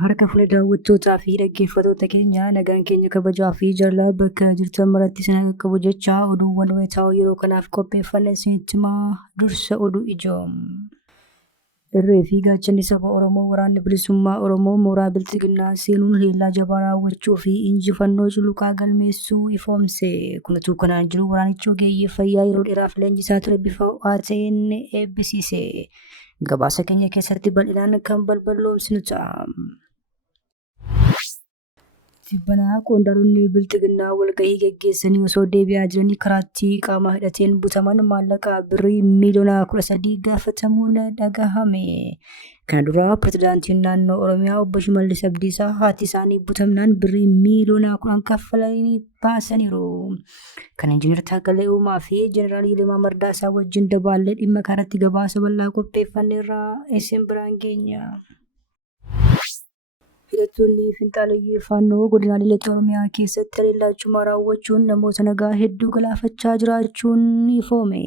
Harka fuula daawwattootaa fi dhaggeeffattoota keenyaa nagaan keenya kabajaa fi jaalala bakka jirtan maratti isin qabu jechaa oduuwwan wayitaawoo yeroo kanaaf qopheeffanne isinitti himaa dursa oduu ijoom. Irree fi gaachanni saba Oromoo waraanni bilisummaa Oromoo mooraa Bilxiginnaa seenuun haleellaa jabaa raawwachuu fi injifannoo culuqaa galmeessuu ifoomse. Kunis kanaan jiru waraanichi ogeeyyii fayyaa yeroo dheeraaf leenjisaa ture bifa ho'aa ta'een eebbisiise. Gabaasa keenya keessatti bal'inaan kan balballoomsinu ta'a. Tibbanaa qondaaltonni Bilxiginnaa walgahii gaggeessanii osoo deebi'aa jiranii karaatti qaama hidhateen butaman maallaqa birrii miiliyoona 13 gaafatamuun dhagahame. Kana dura pirezidaantiin naannoo Oromiyaa obbo Shimallis Abdiisaa haati isaanii butamnaan birrii miiliyoona 10 kaffalanii baasaniiru. Kan Injiinar Taakkalee Uumaa fi Jeneraal Yilimaa Mardaasaa wajjin dabaallee dhimma kanatti gabaasa bal'aa qopheeffanneerra isin biraan geenya. Hidhattoonni Finxaaleeyyii Faannoo godinaalee lixa Oromiyaa keessatti haleellaa raawwachuun namoota nagaa hedduu galaafachaa jiraachuun ifoome.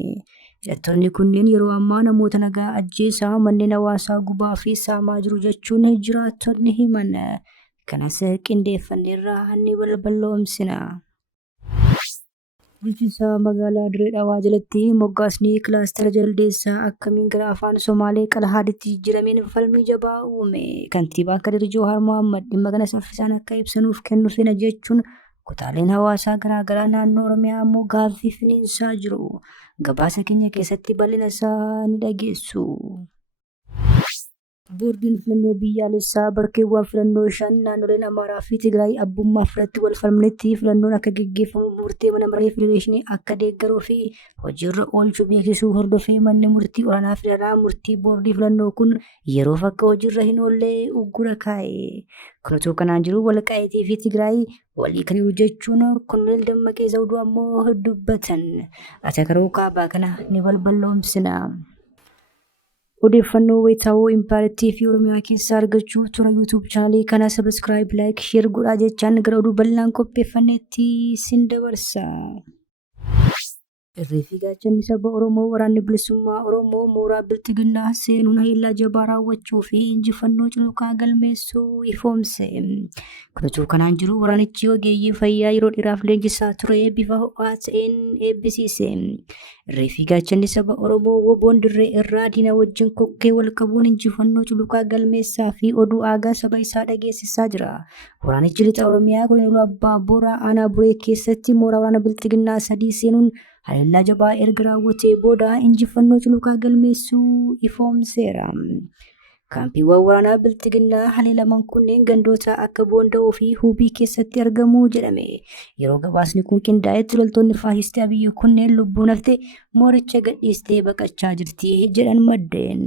Hidhattoonni kunneen yeroo ammaa namoota nagaa ajjeesaa manneen hawaasaa gubaa fi saamaa jiru jechuun jiraattonni himan. Kanas qindeeffanneerraa ni balballoomsina. Bulchiinsa magaalaa Dirree Dhawaa jalatti moggaasni kilaastera jaldeessaa akkamiin gara afaan Somaalee Qalahaaditti jijjiirameen falmii jabaa uume. Kantiibaa Kadir Jawahar Mohammad dhimma kana saffisaan akka ibsanuuf kennuuf fina jechuun kutaaleen hawaasaa garaagaraa naannoo Oromiyaa ammoo gaaffii finiinsaa jiru. Gabaasa keenya keessatti bal'ina isaa ni dhageessu. Boordiin filannoo biyyaalessaa bakkeewwan filannoo 5 naannoleen Amaaraa fi Tigraay abbummaa fudhatti wal falmanitti filannoon akka gaggeeffamu murtee mana maree federeeshinii akka deeggaruu fi hojiirra oolchuu beeksisuu hordofee manni murtii olaanaa federaalaa murtii boordii filannoo kun yeroof akka hojiirra hin oolle uggura kaa'e. Kunis kanaan jiru Walqaayitii fi Tigraay walii kan jiru jechuun Koloneel Dammaqee Zawuduu ammoo dubbatan. Atakaroo kaabaa kana ni balballoomsina. Odeeffannoo wayitaawoo Impaayirtii fi Oromiyaa keessaa argachuuf toora YouTube chaanalii kana subscribe, like, share godhaa jechaan gara oduu bal'inaan qopheeffannetti sin dabarsa. Irree fi gaachanni saba Oromoo waraanni bilisummaa Oromoo mooraa Bilxiginnaa seenuun haleellaa jabaa raawwachuu fi injifannoo culuqaa galmeessuu ifoomse. Kunis kanaan jiru waraanichi ogeeyyii fayyaa yeroo dheeraaf leenjisaa ture bifa ho'aa ta'een eebbisiise. Irree fi gaachanni saba Oromoo woboon dirree irraa diina wajjin kokkee wal qabuun injifannoo culuqaa galmeessaa fi oduu aagaa saba isaa dhageessisaa jira. Waraanichi lixa Oromiyaa Koloneel Abbaa Booraa Aanaa Buree keessatti mooraa waraana Bilxiginnaa 3 seenuun haleellaa jabaa erga raawwatee booda injifannoo culuqaa galmeessuu ifoomseera. Kaampiiwwan waraanaa Bilxiginnaa haleelaman kunneen gandoota akka Boonda'oo fi Hubii keessatti argamu jedhame. Yeroo gabaasni kun qindaa'etti loltoonni faashistii Abiyyi kunneen lubbuun hafte mooricha gadhiistee baqachaa jirti jedhan maddeen.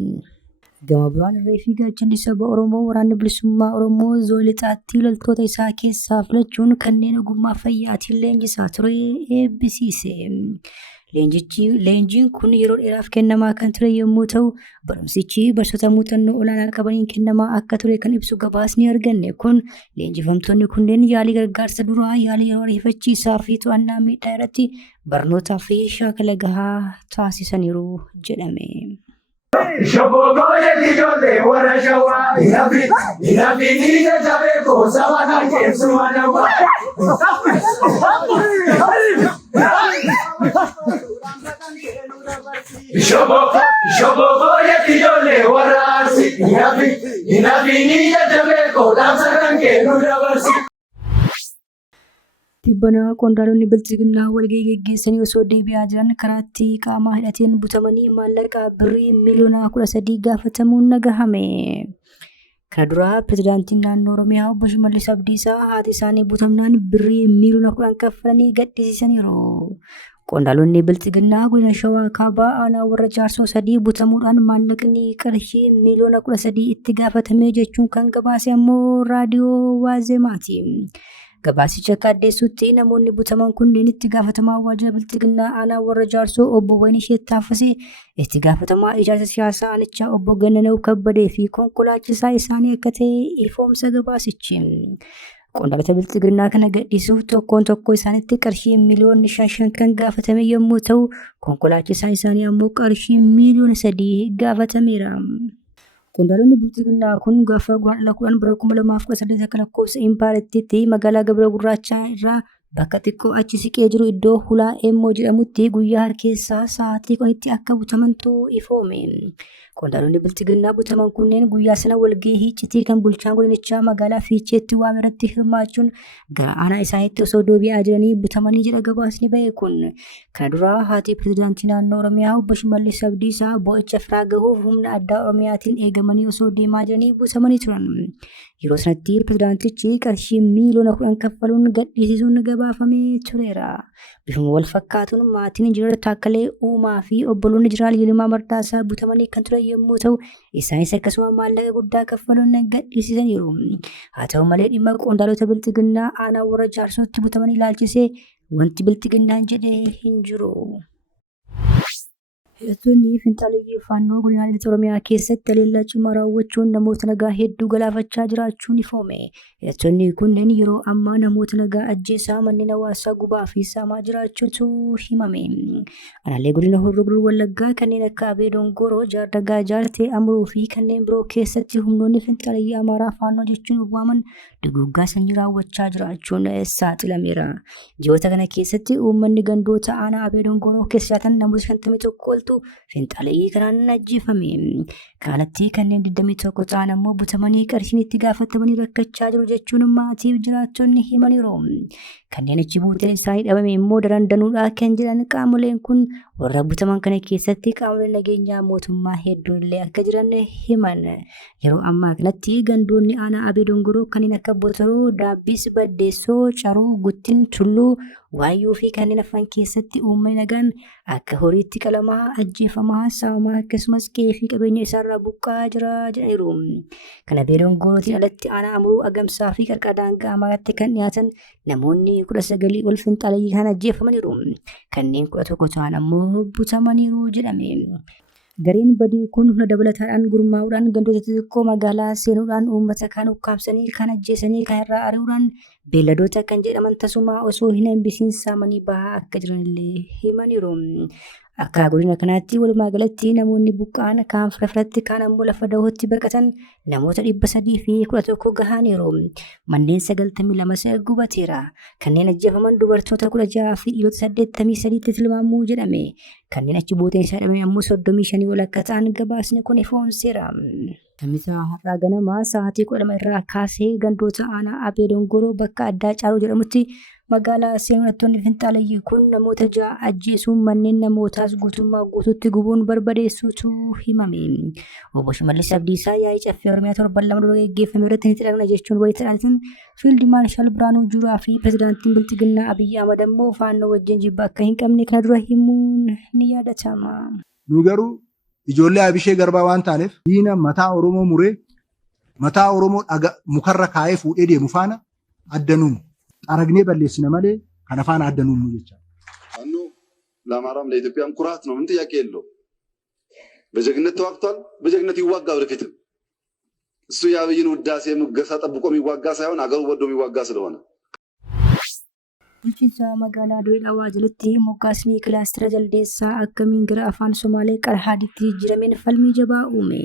Gama biraan irree fi gaachanni saba Oromoo waraanni bilisummaa Oromoo zoonii lixaatti loltoota isaa keessaa filachuun kanneen ogummaa fayyaatiin leenjisaa ture eebbisiise. Leenjiin kun yeroo dheeraaf kennamaa kan ture yommuu ta'u, barumsichi barsiisota muuxannoo olaanaa qabaniin kennamaa akka ture kan ibsu gabaasni arganne kun leenjifamtoonni kunneen yaalii gargaarsa duraa, yaalii yeroo ariifachiisaa fi to'annaa miidhaa irratti barnootaa fi shaakala gahaa taasisaniiru jedhame. Shobogoye tijole wara shawa inafi nije jabeko sabana kesu manawa Shobogoye tijole wara si inafi nije jabeko sabana kesu manawa Tibbanaa qondaaltonni Bilxiginnaa walgahii gaggeessanii osoo deebi'aa jiran karaatti qaama hidhateen butamanii maallaqa birrii miiliyoona 13 gaafatamuun dhagahame. Kana dura pirezidaantiin naannoo Oromiyaa obbo Shimallis Abdiisaa haati isaanii butamnaan birrii miiliyoona 10 kaffalanii gadhiisaniiru. Qondaaltonni Bilxiginnaa godina Shawaa Kaabaa aanaa warra Jaarsoo 3 butamuudhaan maallaqni qarshii miiliyoona 13 itti gaafatame jechuun kan gabaase ammoo raadiyoo Waazemaati. Gabaasicha akka addeessutti namoonni butaman kunneen itti gaafatamaa waajjira Bilxiginnaa aanaa warra Jaarsoo obbo Waynisheet Taaffasee, itti gaafatamaa ijaarsa siyaasaa aanichaa obbo Gannanoo Kabbadee fi konkolaachisaa isaanii akka ta'e ifoomsa gabaasichi. Qondaaltota Bilxiginnaa kana gadhiisuuf tokkoon tokko isaanitti qarshii miiliyoonni 5 kan gaafatame yommuu ta'u, konkolaachisaa isaanii ammoo qarshii miiliyoona 3 gaafatameera. Qondaalonni Bilxiginnaa kun gaafa guraan bara 2018 akka lakkoofsa Impaayiritti magaalaa Gabra Gurraachaa irraa bakka xiqqoo achi siqee jiru iddoo hulaa Eemmoo jedhamutti guyyaa harkeessaa sa'aatii 10tti akka butamantu ifoome. Qondaalonni Bilxiginnaa butaman kunneen guyyaa sana walgahii icciitii kan bulchaan godinichaa magaalaa Fiicheetti waame irratti hirmaachuun gara aanaa isaaniitti osoo deebi'aa jiranii butamanii jedha gabaasni bahe kun. Kana dura haati pirezidaantii naannoo Oromiyaa obbo Shimallis Abdiisaa boo'icha firaa gahuuf humna addaa Oromiyaatiin eegamanii osoo deemaa jiranii butamanii turan. Yeroo sanatti pirezidaantichi qarshii miiliyoona 10 kaffaluun gadhiisisuun gabaafamee tureera. Bifuma wal fakkaatuun maatiin Injiinar Taakkalee Uumaa fi obboloonni Jeneraal Yilmaa Mardaasaa butamanii kan turan yommuu ta'u, isaanis akkasuma maallaqa guddaa kaffaluun gadhiisisaniiru. Haa ta'u malee dhimma qondaalota Bilxiginnaa aanaa warra jaarsootti butamanii ilaalchisee wanti Bilxiginnaan jedhee hin jiru. Hidhattoonni Finxaaliyyii Faannoo godina Lixa Oromiyaa keessatti haleellaa cimaa raawwachuun namoota nagaa hedduu galaafachaa jiraachuun ifoome. Hidhattoonni kunneen yeroo ammaa namoota nagaa ajjeesaa manneen hawaasaa gubaa fi saamaa jiraachuutu himame. Aanaalee godina Horroo Guduruu Wallaggaa kanneen akka Abee Dongoroo, Jaardagaa, Jaartee, Amuruu fi kanneen biroo keessatti humnoonni Finxaaliyyii Amaaraa Faannoo jechuun waaman duguggaa sanyii raawwachaa jiraachuun saaxilameera. Ji'oota kana keessatti uummanni gandoota aanaa Abee Dongoroo keessa jiraatan namoota 51 Finxaaliyyii kanaan ajjeefame. Kanatti kanneen 21 ta'an ammoo butamanii qarshiin itti gaafatamanii rakkachaa jiru jechuun maatiif jiraattonni himaniiru. Kanneen achi buuteen isaanii dhabame immoo daran danuudhaa kan jedhan qaamoleen kun warra butaman kana keessatti qaamoleen nageenyaa mootummaa hedduun illee akka jiran himan. Yeroo ammaa kanatti gandoonni aanaa Abee Dongoroo kanneen akka Botoroo, Daabbis, Baddeessoo, Caroo, Guttin, Tulluu, Waayyuu fi kanneen afaan keessatti uummanni nagaan akka horiitti qalamaa, ajjeefamaa, saamamaa akkasumas qe'ee fi qabeenya isaarraa buqqaa jira jedhaniiru. Kana Abee Dongorootiin alatti aanaa Amuruu, Agamsaa fi qarqara daangaa Amaaraatti kan dhiyaatan namoonni 19 ol Finxaaliyyii kan ajjeefamaniiru. Kanneen 11 ta'an ammoo butamaniiru jedhame. Gareen badii kun humna dabalataadhaan gurmaa'uudhaan gandoota xixiqqoo magaalaa seenuudhaan uummata kan ukkaamsanii, kan ajjeesanii, kan irraa ari'uudhaan beelladoota kan jedhaman tasumaa osoo hin hambisiin saamanii bahaa akka jiranillee himaniiru. Akka godina kanaatti walumaa galatti namoonni buqqa'an kaan firafirratti kaan ammoo lafa dahootti baqatan namoota 311 gahaniiru. Manneen 92 gubateera. Kanneen ajjeefaman dubartoota 16 fi dhiirota 83 tilmaamuu jedhame. Kanneen achi buuteen isaa dhabame ammoo 35 ol akka ta'an gabaasni kun ifoomseera. Kamisa har'aa ganamaa sa'aatii 12 irraa kaasee gandoota aanaa Abee Dongoroo bakka addaa Caaruu jedhamutti magaalaa seenuun Finxaaliyyii kun namoota 6 ajjeesuun manneen namootaas guutummaa guutuutti gubuun barbadeessuutu himame. Obbo Shimallis Abdiisaa yaa'ii caffee Oromiyaa torban lama dura geggeeffame irratti ni xidhagna jechuun wayitadhaan Fiild Maarshaal Biraanuu Juulaa fi pirezidaantiin Bilxiginnaa Abiyyi Ahmad ammoo Faannoo wajjin jibba akka hin qabne kana dura himuun ni yaadatama. Nu garuu ijoollee Abishee Garbaa waan taaneef diina mataa Oromoo muree mataa Oromoo mukarra kaa'ee fuudhee deemu faana addanuun xaragnee balleessina malee kana faana addanuun jecha ፋኖ ለአማራም ለኢትዮጵያም ኩራት ነው። ምን ጥያቄ የለው። በጀግነት ተዋግቷል፣ በጀግነት ይዋጋ ወደፊትም። እሱ የአብይን ውዳሴ ሙገሳ ጠብቆ የሚዋጋ ሳይሆን አገሩ ወዶ የሚዋጋ ስለሆነ bulchiinsa magaalaa Dirree Dhawaa jalatti moggaasni kilaastira jaldeessaa akkamiin gara afaan Somaalee Qarhaaditti jijjiirameen falmii jabaa uume.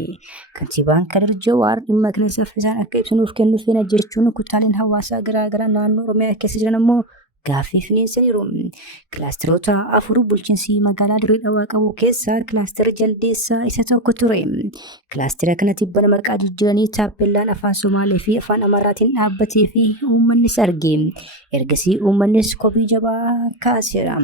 Kantiibaan Kadir Jawaar dhimma kana saffisaan akka ibsanuuf kennuuf feena jechuun kutaaleen hawaasaa garaagaraa naannoo Oromiyaa keessa jiran ammoo gaaffii fineensaniiru. Kilaasteroota 4 bulchiinsi magaalaa Dirree Dhawaa qabu keessaa kilaastera jaldeessaa isa tokko ture. Kilaastera kanatti bana maqaa jijjiiranii taappellaan afaan Somaalee fi afaan Amaaraatiin dhaabbatee fi uummannis arge. Ergasii uummannis kophii jabaa kaaseera.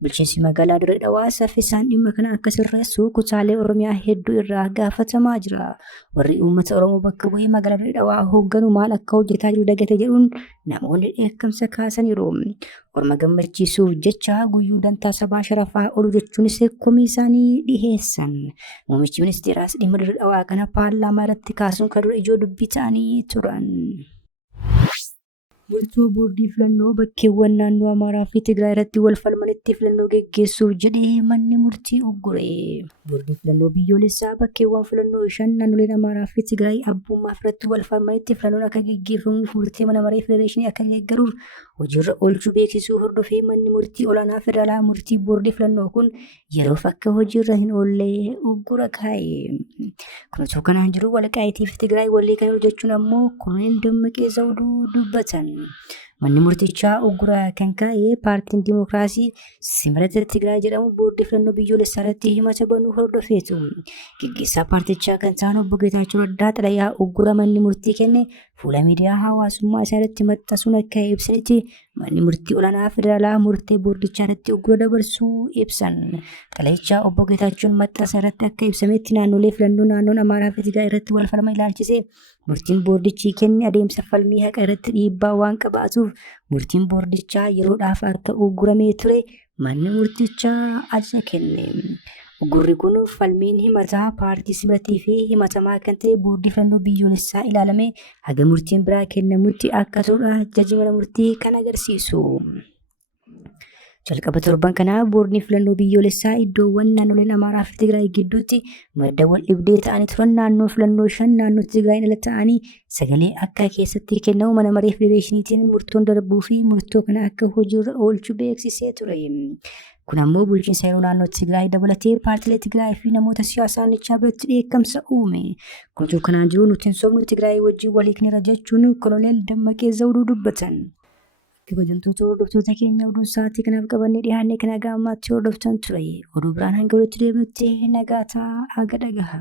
Bulchiinsi magaalaa Dirree Dhawaa saffisaan dhimma kana akka sirreessu kutaalee Oromiyaa hedduu irraa gaafatamaa jira. Warri uummata Oromoo bakka bu'ee magaalaa Dirree Dhawaa hoogganu maal akka hojjetaa jiru dagate jedhuun namoonni dheekkamsa kaasaniiru. Orma gammachiisuuf jecha guyyuu dantaa sabaa sharafaa olu jechuunis komii isaanii dhiheessan. Muummichi ministeeraas dhimma Dirree Dhawaa kana paarlaamaa irratti kaasuun kan dura ijoo dubbii ta'anii turan. Murtoo boordii filannoo bakkeewwan naannoo Amaaraa fi Tigraay irratti wal falmanitti filannoo geggeessuuf jedhee manni murtii uggure. Boordii filannoo biyyoolessaa bakkeewwan filannoo 5 naannoleen Amaaraa fi Tigraay abbummaaf irratti wal falmanitti filannoon akka geggeeffamuuf murtee mana maree federeeshinii akka deeggaruuf hojiirra oolchuu beeksisuu hordofee manni murtii olaanaa federaalaa murtii boordii filannoo kun yeroof akka hojiirra hin oolle uggura kaa'e. Kunis kanaan jiru Walqaayitii fi Tigraay walii kan hojjechuun ammoo Koloneel Dammaqee Zawuduu dubbatan. Manni murtichaa uggura kan kaa'e paartiin Dimookiraasii Simrat Tigraay jedhamu boordii filannoo biyyoolessaa irratti himata banuu hordofeetu. Gaggeessaa paartichaa kan ta'an obbo Geetaachoo Raddaa xalayaa uggura manni murtii kenne fuula miidiyaa hawaasummaa isaa irratti maxxansuun akka ibsanitti manni murtii olaanaa federaalaa murtee boordichaa irratti uggura dabarsuu ibsan. Xalayichaa obbo Geetaachoon maxxansa irratti akka ibsametti naannolee filannoo naannoon Amaaraa fi Tigraay irratti wal falma ilaalchisee murtiin boordichi kenne adeemsa falmii haqa irratti dhiibbaa waan qabaatuuf murtiin boordichaa yeroodhaaf akka ugguramee ture manni murtichaa ajaja kenne. Uggurri kun falmiin himataa paartii Simratii fi himatamaa kan ta'e boordii filannoo biyyoolessaa ilaalamee haga murtiin biraa kennamutti akka turudha jajji mana murtii kan agarsiisu. Jalqaba torban kanaa boordiin filannoo biyyoolessaa iddoowwan naannoleen Amaaraa fi Tigraay gidduutti madda wal dhibdee ta'anii turan naannoo filannoo 5 naannoo Tigraay ala ta'anii sagalee akka keessatti kennamu mana maree federeeshiniitiin murtoon darbuu fi murtoo kana akka hojiirra oolchuu beeksisee ture. Kun ammoo bulchiinsa yeroo naannoo Tigraay dabalatee paartilee Tigraay fi namoota siyaasaa naannichaa biratti dheekkamsa uume. Kun kanaan jiru nuti sobnu Tigraay wajjin waliikneera jechuun Koloneel Dammaqee Zawuduu dubbatan. Kabajamtoota hordoftoota keenya oduu sa'aatii kanaaf qabannee dhiyaannee kan nagaa ammaatti hordoftan ture. Oduu biraan hanga walitti deebinutti nagaa ta'aa haga dhagaha.